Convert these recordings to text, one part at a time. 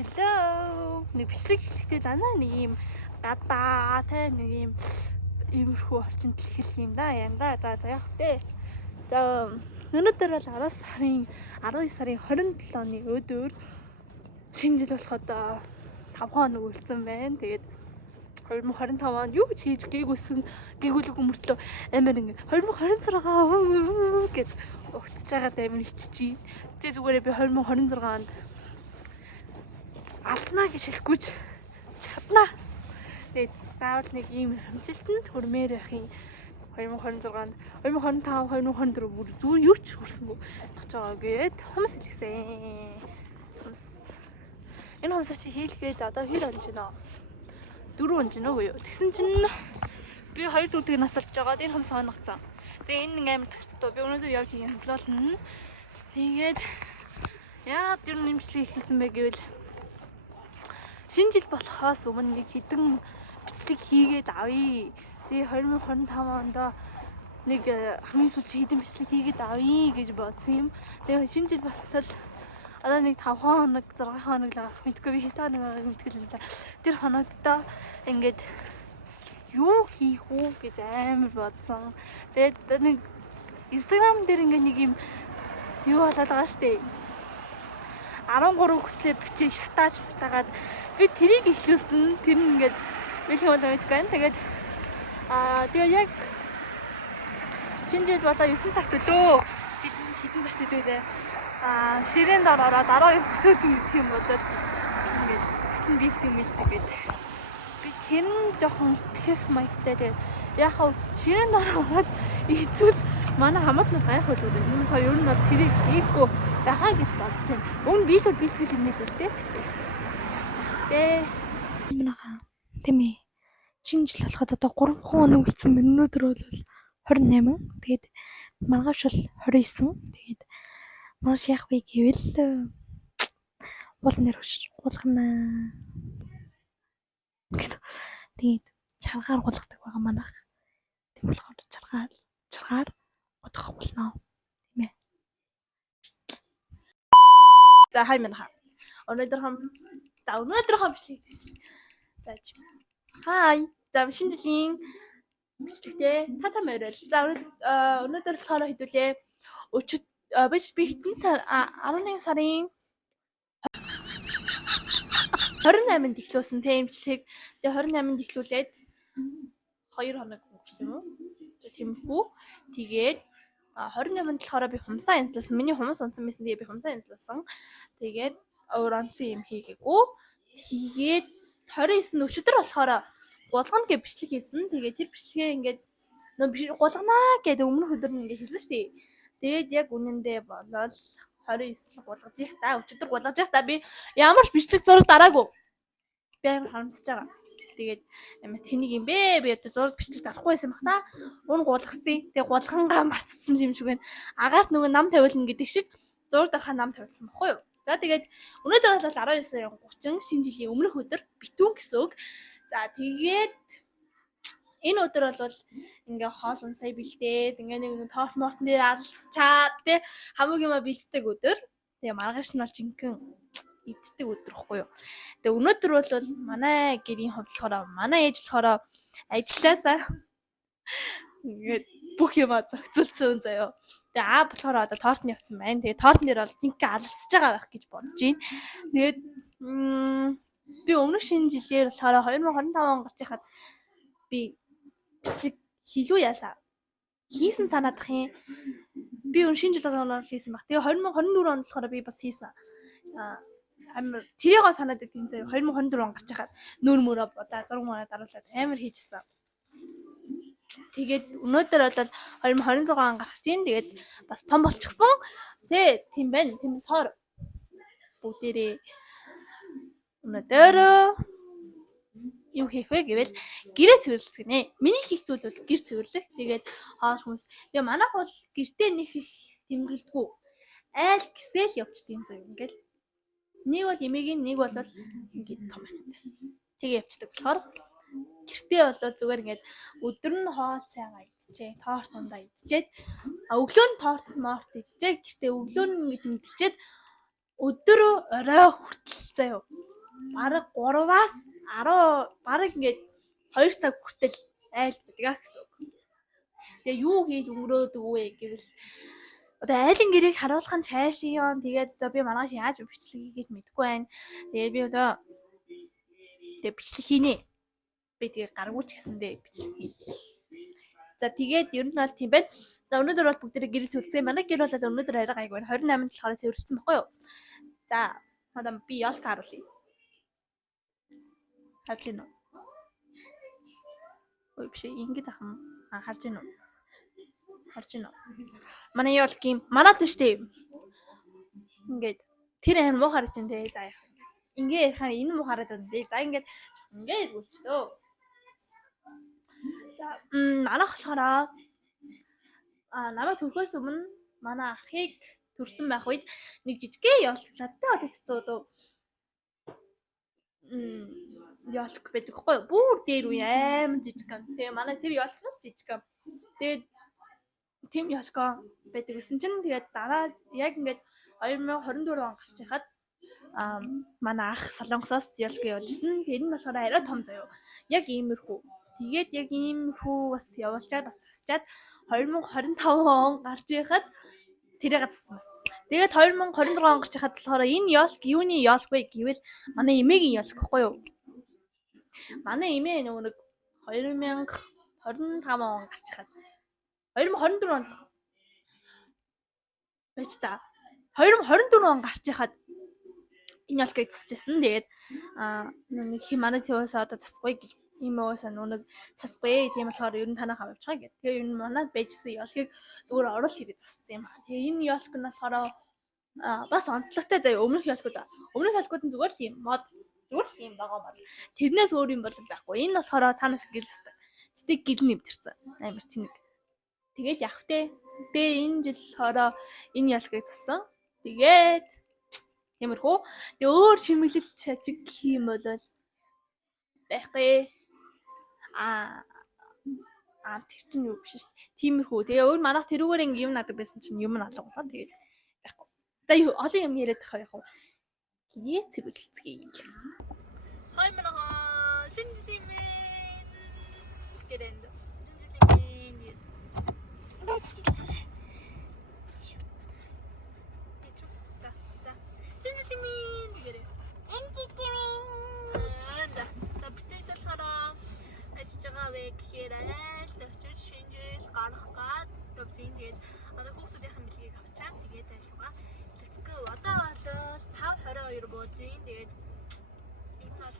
Hello. Нэг бичлэг хэлэхдээ данаа нэг юм гадаа тэ нэг юм иймэрхүү орчинд хэлэх юм да. Янда за яг тэ. За өнөөдөр бол 12 сарын 27-ны өдөр шинэ жил болоход 5 хоног үлдсэн байна. Тэгээд 2025 онд юу ч хийж гээгүүлэг мөртлөө амар ингэ 2026 гэд угтж байгаа амар иччихий. Тэ зүгээрээ би 2026 онд алнаа гэж хэлэхгүй ч чаднаа. Тэгээд заавал нэг ийм амжилтанд хүрмээр байхын 2026 онд 2025 2024 бүр зүгээр юу ч хүрсэнгүй болж байгаа гэд хүмүүс хэлсэн. Энэ хүмүүс чи хийлгээд одоо хэр онж гинэ? 4 онж гинэ үгүй юу? Тэгсэн чинь би 2 дүүдийг нацалж байгаа. Энэ хүмүүс хоногцсон. Тэгээ энэ амар төгтөө. Би өнөөдөр явж янзлуулна. Тэгээд яа тэр нэмшлиг ихсэн бэ гэвэл шинэ жил болохоос өмнө нэг хэдэн бичлэг хийгээд авъя. Тэгээ 2025 онд нэг хамгийн сүүлд хэдэн бичлэг хийгээд авъя гэж бодсон юм. Тэгээ шинэ жил болтол одоо нэг 5 хоног 6 хоног л авах мэдгүй би хэдэн хоног байгааг мэдгүй л да. Тэр хоногтоо ингээд юу хийх үү гэж амар бодсон. Тэгээд нэг Instagram дээр ингээд нэг юм юу болоод байгаа штэ. 13 хүслээ бичиж шатааж батагаад би тэрийг ихлүүлсэн. Тэр нь ингээд бэлэн болоо мэдгүй байна. Тэгээд тэгээ яг шинэ жил болоо 9 цагт лөө хэдэн цагт вэ? Ширээн дор ороод 12 хүсөөж гэдэг юм бол ингээд хүсэл биелт юм хэлээд би тэр нь жоохон итгэх маягтай. Тэгээд яг хав ширээн дор ороод ийцүүл манай хамаатнууд гайх болов уу. Энэ хоёр ер нь бол тэрийг хийхгүй яхаа гэж бодож байна. Өн биелүүл бэлтгэл юм л дээ. Тэ Минаха тийм ээ. Шинэ жил болоход одоо 3 хоног үлдсэн байна. Өнөөдөр бол 28. Тэгээд маргааш бол 29. Тэгээд маргааш яах вэ гэвэл уул нэр гулгана. Тэгээд чаргаар гулгадаг байгаа манайх. Тийм болохоор чаргаар удах болно. Тийм ээ. За хай минаха. Өнөөдөр бичлэг. За чи. Хай. За шинэ жилийн бичлэгтэй тата морил. За өнөөдөр болохоор хэдүүлээ. Өчигд би хитэн сар 11 сарын 28-нд эхлүүлсэн тийм бичлэг. Тэгээ 28-нд эхлүүлээд 2 хоног өнгөрсөн юм уу? Тиймэрхүү. Тэгээд 28-нд болохоор би хумсаа янзлуулсан. Миний хумс унсан байсан. Тэгээ би хумсаа янзлуулсан. Тэгээд өөр онцсон юм хийгээгүй. Тэгээд 29-нд өчигдөр болохоор гулгана гэж бичлэг хийсэн. Тэгээд тэр бичлэгээ ингээд гулганаа гэдэг өмнөх өдөр нь ингээд хэлсэн шүү дээ. Тэгээд яг үнэндээ болол 29-нд гулгаж их та өчигдөр гулгаж их та би ямар ч бичлэг зураг дараагүй. Би амар харамсаж байгаа. Тэгээд амар тэнийг юм бэ? Би одоо зураг бичлэг дарахгүй байсан баг та. Уун гулгасан. Тэгээд гулгангаа марцсан юм шиг байна. Агаарт нөгөө нам тавиулна гэдэг шиг зураг дарахаа нам тавиулсан баггүй юу? За тэгээд өнөөдөр бол 19 сарын 30 шинэ жилийн өмнөх өдөр битүүн гэсэн үг. За тэгээд энэ өдөр бол ингээ хоол унсаа бэлдээд ингээ нэг торт мортон дээр алцчаад тэ хамгийн маа бэлддэг өдөр. Тэгээ маргааш нь бол жинхэнэ иддэг өдөр ихгүй юу. Тэгээ өнөөдөр бол манай гэрийн хувьд болохоор манай ээж болохоор ажилласаа ингээ бүх юм зохицуулсан заяа. Тэгээ болохоор одоо тортны явцсан байна. Тэгээ тортн дээр бол жинхэнэ алцж байгаа байх гэж бодож байна. Тэгээд би өмнөх шинэ жилээр болохоор 2025 он гарч яхад би бичлэг хийлүү яалаа. Хийсэн санаадах юм. Би өн шинэ жил болгоно хийсэн баг. Тэгээ 2024 онд болохоор би бас хийсэн. Амар тэрийг санаад байсан заяа. 2024 он гарч яхад нүүр мөрөө бодаа зураг мөрөө даруулаад амар хийжсэн. Тэгээд өнөөдөр бол 2026 он гарч ийн. Тэгээд бас том болчихсон. Тэ тийм байна. Тийм цоор бүгдээрээ өнөөдөр юу хийх вэ гэвэл гэрээ цэвэрлэцгэнэ. Миний хийх зүйл бол гэр цэвэрлэх. Тэгээд хоол хүнс. Тэгээ манайх бол гэртээ нэг их тэмдэглэдэггүй. Айл гисэл явчдیں۔ Зөв ингээл. Нэг бол эмээгийн нэг бол ингээд том байна. Тэгээ явцдаг болохоор гэртээ бол зүгээр ингээд өдөр нь хоол сайгаа идчихээ, торт ундаа идчихээд өглөө нь торт морт идчихээ. Гэртээ өглөө нь ингээд тэмдэглчихэд өдөр орой хүртэл заяа. бараг 3-аас 10 бараг ингээд 2 цаг хүртэл айлтдаг гэсэн үг. Тэгээ юу хийж өнгөрөөдөг вэ гэвэл одоо айлын гэрээг харуулах нь цааш юм. Тэгээд одоо би маргааш яаж бичлэг хийгээд мэдэхгүй байна. Тэгээд би одоо тэгээ бичлэг хийнэ. Би тэгээ гаргууч гэсэндээ бичлэг хийнэ. За тэгээд ер нь бол тийм байна. За өнөөдөр бол бүгдээрээ гэрэл цэвэрлсэн. Манай гэр бол өнөөдөр арай гайг байна. 28-нд болохоор цэвэрлсэн баггүй юу? За одоо би ялк харуулъя. Харж байна уу? Ой биш ингэж ахам. Харж байна уу? Харж байна уу? Манай ялкийн манад төштэй. Ингээд тэр аим муу харж байна те. За яах. Ингээ ярихаар энэ муу хараад байна те. За ингээд эргүүлчихлөө. За манайх болохоор намайг төрхөөс өмнө манай ахыг төрсөн байх үед нэг жижигхэн ялкладтай одоцтой ялк байдаг хгүй юу? Бүр дээр үе амар жижигхэн. Тэгээ манай тэр ялкнаас жижигхэн. Тэгээд тийм ялка байдаг гэсэн чинь тэгээд дараа яг ингээд 2024 он гарч байхад манай ах Солонгосоос ялк явуулсан. Тэр нь болохоор арай том заяа. Яг иймэрхүү. Тэгээд яг иймэрхүү бас явуулчаад бас хасчаад 2025 он гарч байхад тэрийг зассан бас. Тэгээд 2026 он гарч байхад болохоор энэ ялк юуны ялк вэ гэвэл манай эмээгийн ялк гэхгүй юу? Манай эмээ нөгөө нэг 2025 он гарч байхад 2024 он байж та 2024 он гарч байхад энэ ялкыг засчихсан. Тэгээд нэг манай төвөөс одоо засахгүй гэж имөөсөө нүг засахгүй. Тийм болохоор ер нь танаа хавчихаа гэх. Тэгээ ер нь манад байжсэн ялкыг зүгээр оруулж ирээ зассан юм аа. Тэгээ энэ ялкнаас хараа бас онцлогтой заяа өмнөх ялкууд. Өмнөх ялкууд нь зүгээр л юм мод зүгээр л юм байгаа мод. Тэрнээс өөр юм бол байхгүй. Энэ болохоор цаанаас гэрэлсдэг. Цэцэг гэрэл нэвтэрсэн. Амар тэнэг. Тэгэл яах вэ? Тэгээ энэ жил болохоор энэ ялкыг зассан. Тэгээд тиймэрхүү. Тэгээ өөр шимэглэл чажиг гэх юм бол байхгүй. Тэр чинь юу биш шүү дээ. Тиймэрхүү. Тэгээ өөр манайх тэрүүгээр ингэ юм надад байсан чинь юм алга болоо. Тэгээд байхгүй. За олон юм яриад тахаа яг. Гээ цэвэрлцгээе. Хай манайхаа шинжлэмэн гэрэнд. Шинжлэмэн. Шинжлэмэн гэрээ. Шинжлэмэн. За битээ талаараа ажиж байгаа вэ гэхээр айл очиж шинжил гарах гад явзин. Тэгээд одоо хүүхдүүдийн бэлгийг авчаад тэгээд ажиллагаа. Let's go. Одоо бол 5:22 бодгийн. Тэгээд юу бол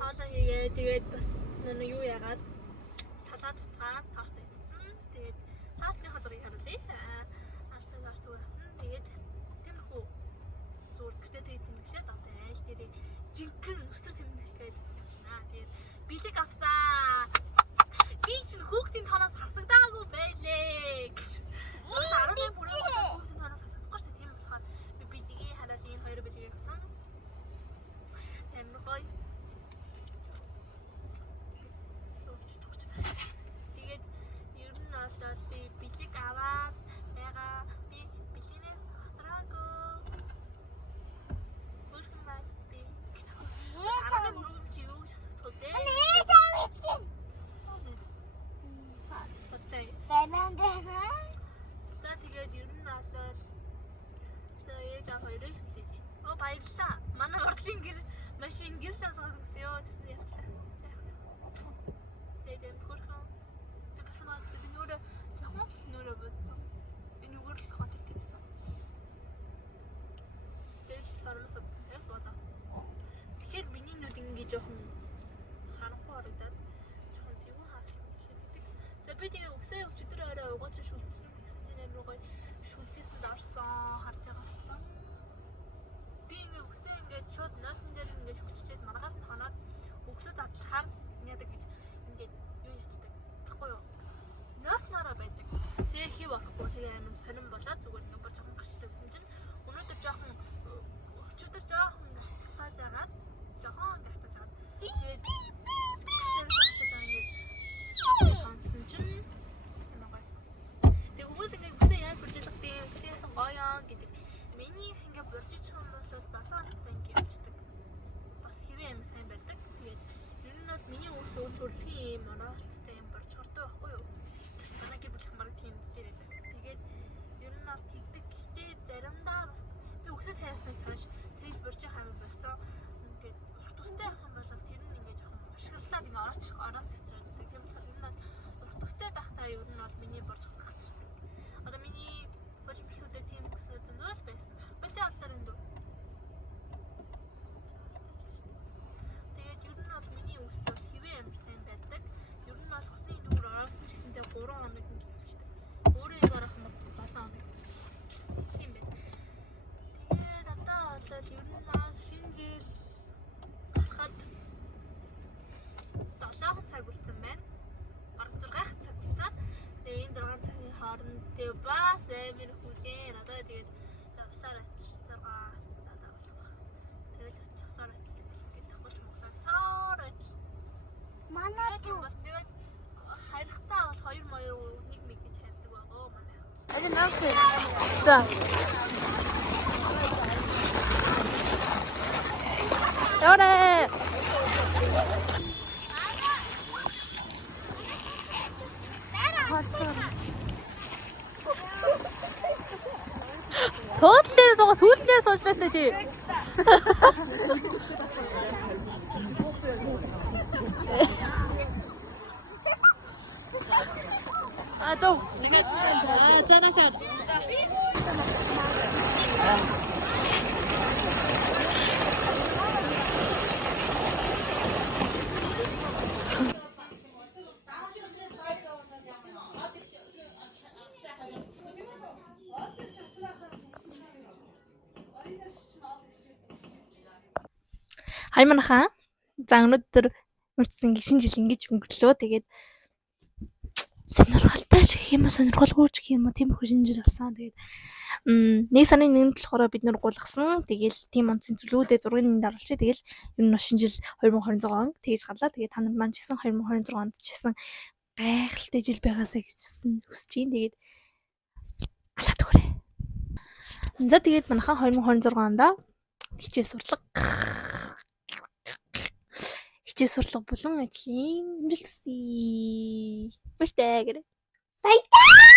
хаалаа хийгээ. Тэгээд бас юу яагаад салаад утгаад тарт идсэн. Тэгээд хаалтны хазрыг харуулъя. Арсан зүгээр авсан. Тэгээд тиймэрхүү зүгээр гэртээ тэгээд тэмдэглээд одоо айл дээрээ жинхэнэ өсөр тэмдэглээд явчихна. Тэгээд бэлэг авсан. Би чинь хүүхдийн тоноос хасагдаагүй байлээ гэж. 18 бүрээ хүүхдийн тоноос хасагдахгүй шүү дээ. Тийм болохоор би бэлгийн хараад энэ хоёр бэлгийг авсан. Амир гоё. Тэгээд ер нь бол би бэлэг аваад байгаа. Би бэлгээс хоцроогүй. Бүрхэн байсти. Сарны бүрэн чи юу гэж асуух вэ? За тэгээд ер нь бол ээж аваа хоёрыг хэлээ. Оо баярлалаа. Манай урдлын гэр машин гэрлээс гаргасан ёо гэсэн явчлаа. Тэгээд бүрхэн би бас маа би нүрэ жоохон нүрэ бодсон. Би нүгөр л хотод тавьсан. Тэгээд сармас яг болоо. Тэгэхээр миний нүд ингэ жоохон харанхуй харагдаад жоохон зэвүүн харагддаг. За би тэгээ өсөө өчигдөр орой угаач шүлжсэн гэсэн чинь амар гоё шүлжсэнд орсон харж байгаа боллоо. Би ингээ өсөө ингээд шууд нойтон дээр ингээ шүлжчихэд маргааш нь хоноод өглөө задлахаар яадаг гэж ингээд юу ячдаг. Баггүй юу? Нойтнороо байдаг. Тэгээ хий болохгүй. Тэгээ амар сонирн болоод зүгээр ингээ бочхон гарчтай гэсэн чинь өнөөдөр жоохон өчигдөр жоохон хааж агаад жоохон гартаж агаад тэгээд сонсон чинь ямар байсан. Тэгээ хүмүүс ингээ үсээ яаж бүржүүлэх тийм үсээсэн гоё өсөөл төрлийн юм оноолцтой юм болж хортой байхгүй юу? Манай гэр бүл хамаар тийм дээр тэгээд ер нь бол тэгдэг. Гэхдээ заримдаа бас би үсэд хайснаас хойш тэгж борж байгаа юм болцоо. Ингээд урт устай байх юм бол тэр нь ингээд жоохон ашиглалтад ингээд ороод цэцээд. Тийм болохоор ер нь бол урт устай байхдаа ер нь бол миний борж гарч. Одоо миний борж бэлгүүдэд тийм үсээ зөндөл байсан. Бэтэ алдар энэ. Тэгээд ер нь бол миний үс бол хэвээ амар сайн байдаг. Ер нь бол усны дүүр ороос гэсэндээ 3 хоног ингээд шүү дээ. Өөрөө ярах юм бол 7 хоног. Тийм байна. Тэгээд одоо бол ер нь бол шинэ жил гарахад 7 цаг үлдсэн байна. Бараг 6 цаг үлдсэн. Тэгээд энэ 6 цагийн хооронд тэг бас амар хүлээн. Одоо тэгээд явсаар атал 6 7 болох. Тэгээд очихсаар атал тэгээд давхарч мөхлөөсоор атал. Манай дүү тэгээд харихтаа бол 2 моёо 1 мэг гэж хайдаг байгаа манай. 아니 나한테 자 요래 저때에서가 저때에서 어쩌지 아좀 짠하셔 Хайманахаа за өнөөдөр мөрцсөн шинэ жил ингэж өнгөрлөө. Тэгээд сонирхолтой ч гэх юм уу, сонирхолгүй ч гэх юм уу, тийм их шинэ жил болсон. Тэгээд 1 сарын 1-нд болохоор бид нэр гулгасан. Тэгээл тийм онцгийн зүйлүүдээ зургийн дараалчих. Тэгээл ер нь шинэ жил 2026 он тэгж гарлаа. Тэгээд та нар маань ч гэсэн 2026 онд ч гэсэн гайхалтай жил байгаасаа гэж хүсэж байна. Тэгээд алаад өгөөрэй. За тэгээд манайхаа 2026 онд хичээл сурлага болон ажлын амжилт хүсье. Баяртай гэрээ. Баяртай.